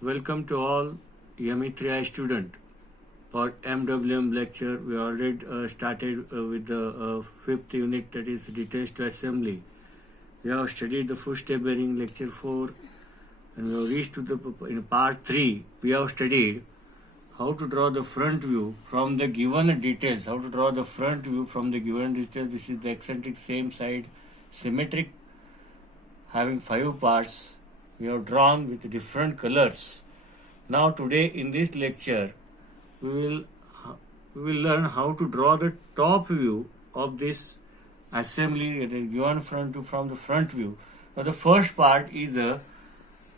Welcome to all ME3I student. For MWM lecture, we already started with the fifth unit, that is details to assembly. We have studied the foot step bearing lecture 4, and we have reached to the in part 3. We have studied how to draw the front view from the given details. How to draw the front view from the given details. This is the eccentric same side, symmetric, having 5 parts. We have drawn with different colors. Now today in this lecture we will learn how to draw the top view of this assembly, the given front view from the front view. Now the first part is a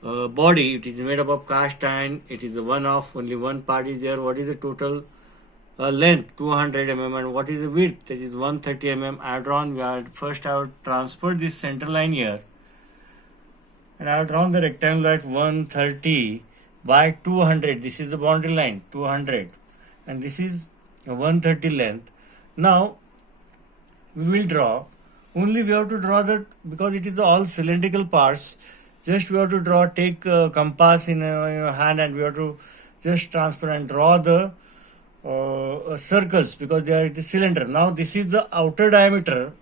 body. It is made up of cast iron. It is a one-off. Only one part is there. What is the total length? 200 mm. And what is the width? That is 130 mm. I have drawn. First I have transferred this center line here, and I have drawn the rectangle at 130 by 200. This is the boundary line, 200, and this is a 130 length. Now we will draw. Only we have to draw that because it is all cylindrical parts. Just we have to draw. Take compass in your hand, and we have to just transfer and draw the circles because they are the cylinder. Now this is the outer diameter,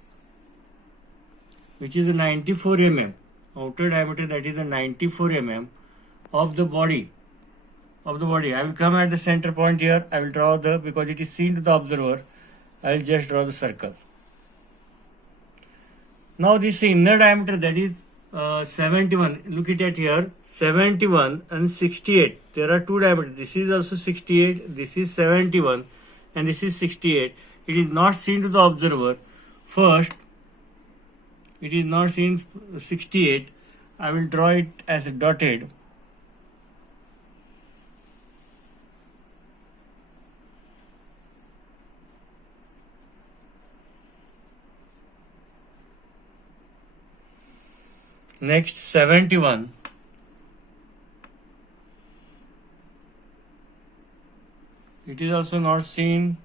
which is a 94 mm. Outer diameter, that is a 94 mm of the body. I will come at the center point here. I will draw because it is seen to the observer, I will just draw the circle. Now this inner diameter, that is 71. Look at it here, 71 and 68. There are two diameters. This is also 68. This is 71 and this is 68. It is not seen to the observer. First, it is not seen 68. I will draw it as a dotted. Next, 71. It is also not seen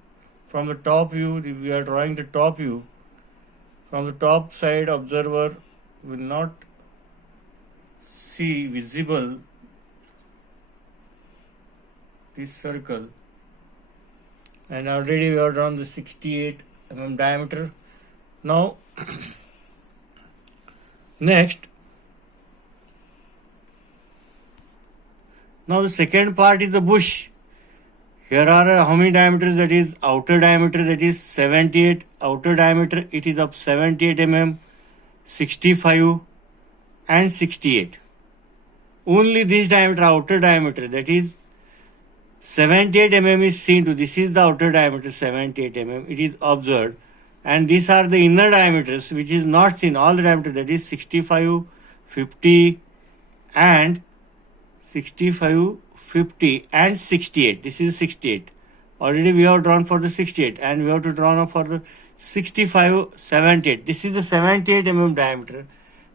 from the top view. We are drawing the top view. From the top side, observer will not see visible this circle. And already we have drawn the 68 mm diameter. Now, next, now the second part is the bush. Here are how many diameters? That is outer diameter, that is 78. Outer diameter, it is of 78 mm, 65 and 68. Only this diameter, outer diameter, that is 78 mm is seen to. This is the outer diameter, 78 mm. It is observed. And these are the inner diameters, which is not seen. All the diameter, that is 65, 50 and 65, 50 and 68. This is 68. Already we have drawn for the 68, and we have to draw now for the 65, 78. This is the 78 mm diameter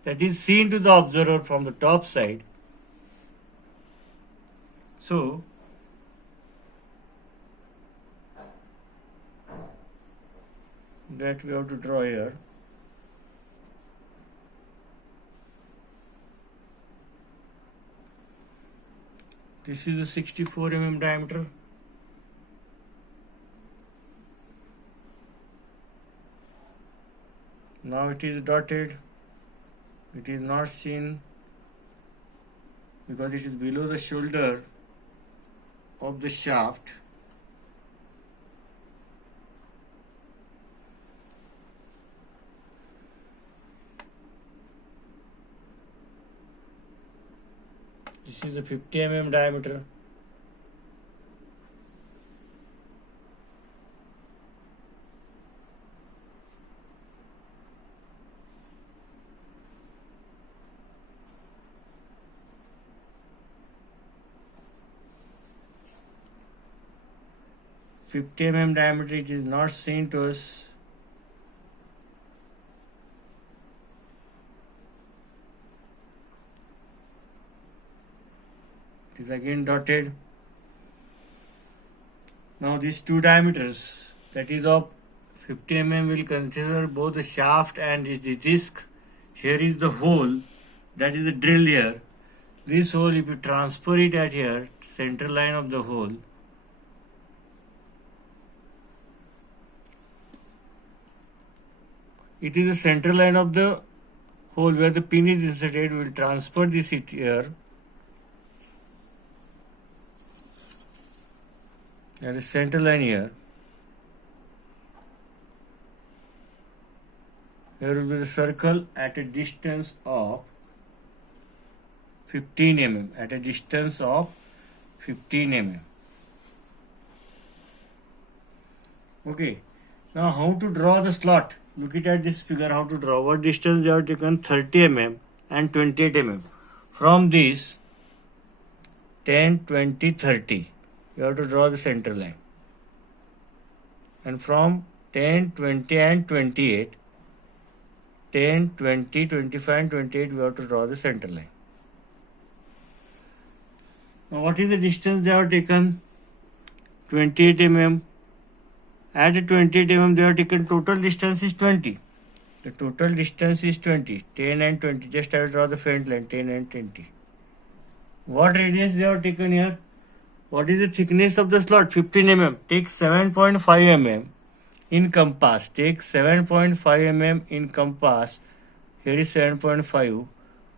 that is seen to the observer from the top side. So, that we have to draw here. This is a 64 mm diameter. Now it is dotted. It is not seen because it is below the shoulder of the shaft. This is a 50 mm diameter. Diameter, it is not seen to us. It is again dotted. Now these two diameters, that is of 50 mm, will consider both the shaft and the disc. Here is the hole, that is the drill here. This hole, if you transfer it at here, center line of the hole, it is the center line of the hole where the pin is inserted. We will transfer this it here. There is center line here. Here will be the circle at a distance of 15 mm. At a distance of 15 mm. Okay. Now how to draw the slot? Look at this figure, how to draw. What distance they have taken? 30 mm and 28 mm. From this 10, 20, 30. You have to draw the center line. And from 10, 20 and 28, 10, 20, 25 and 28, we have to draw the center line. Now what is the distance they have taken? 28 mm. At 28 mm they have taken total distance is 20. The total distance is 20. 10 and 20. Just I will draw the faint line, 10 and 20. What radius they have taken here? What is the thickness of the slot? 15 mm. Take 7.5 mm in compass. Take 7.5 mm in compass. Here is 7.5.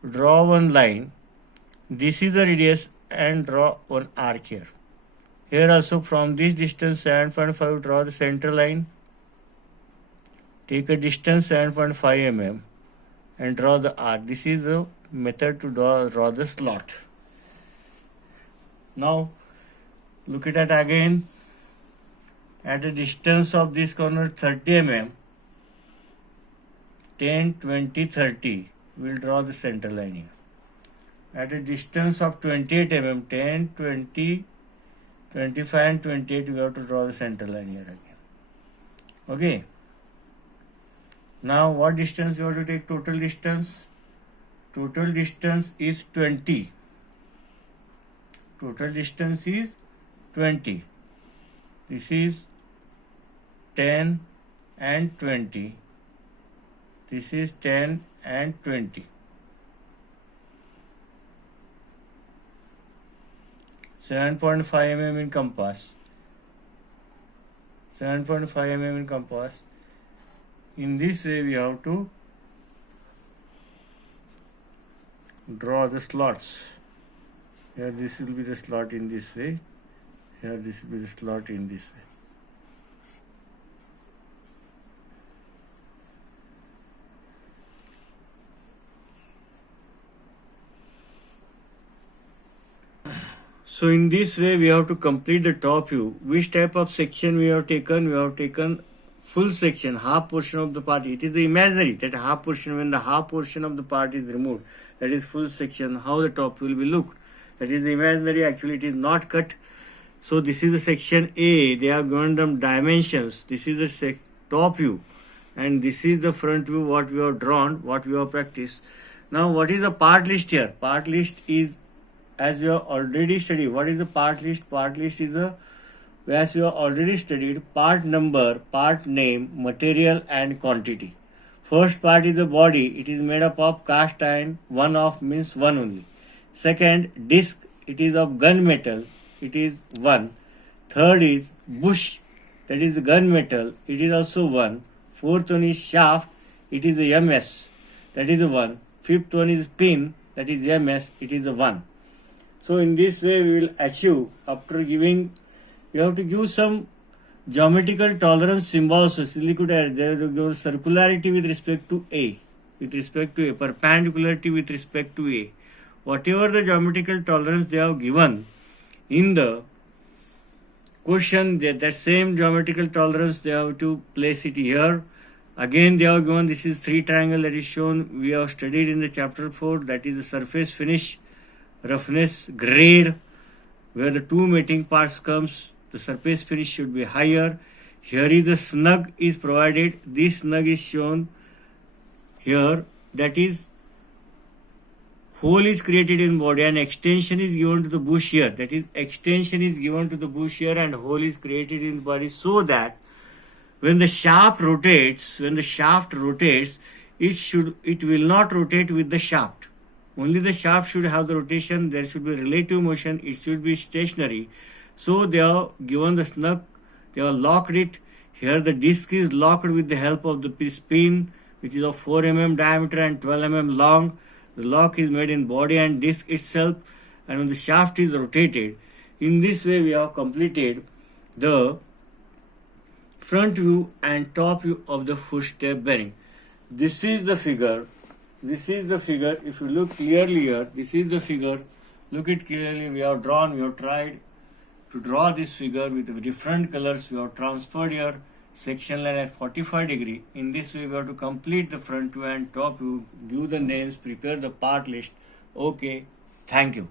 Draw one line. This is the radius and draw one arc here. Here also from this distance 7.5 draw the center line. Take a distance 7.5 mm and draw the arc. This is the method to draw the slot. Now look at it again. At a distance of this corner 30 mm, 10, 20, 30, we will draw the center line here. At a distance of 28 mm, 10, 20, 25 and 28, we have to draw the center line here again. Okay. Now what distance you have to take? Total distance. Total distance is 20. Total distance is 20. This is 10 and 20. This is 10 and 20. 7.5 mm in compass. 7.5 mm in compass. In this way we have to draw the slots. Here this will be the slot in this way. Here this will be the slot in this way. So in this way we have to complete the top view. Which type of section we have taken? We have taken full section, half portion of the part. It is the imaginary, that half portion, when the half portion of the part is removed, that is full section, how the top will be looked. That is the imaginary, actually it is not cut. So this is the section A, they have given them dimensions. This is the top view and this is the front view, what we have drawn, what we have practiced. Now what is the part list here? Part list is, as you have already studied. What is the part list? Part list is the, as you have already studied, part number, part name, material and quantity. First part is the body. It is made up of cast iron, one off means one only. Second, disc. It is of gunmetal. It is one. Third is bush. That is gunmetal. It is also one. Fourth one is shaft. It is the MS. That is one. Fifth one is pin. That is MS. It is the one. So in this way we will achieve, after giving, you have to give some geometrical tolerance symbols. So liquid air, there will give circularity with respect to A, perpendicularity with respect to A. Whatever the geometrical tolerance they have given in the question, that same geometrical tolerance they have to place it here. Again they have given, this is 3 triangle that is shown, we have studied in the chapter 4, that is the surface finish, roughness, grade, where the 2 mating parts comes, the surface finish should be higher. Here is the snug is provided. This snug is shown here. That is, hole is created in body and extension is given to the bush here. That is, extension is given to the bush here and hole is created in the body, so that when the shaft rotates, it will not rotate with the shaft. Only the shaft should have the rotation. There should be relative motion. It should be stationary. So they have given the snug. They have locked it. Here the disc is locked with the help of the spin, which is of 4 mm diameter and 12 mm long. The lock is made in body and disc itself, and when the shaft is rotated. In this way, we have completed the front view and top view of the footstep bearing. This is the figure. This is the figure. If you look clearly here, this is the figure. Look it clearly. We have drawn, we have tried to draw this figure with different colors. We have transferred here section line at 45 degree. In this way, we have to complete the front view and top view, give the names, prepare the part list. Okay, thank you.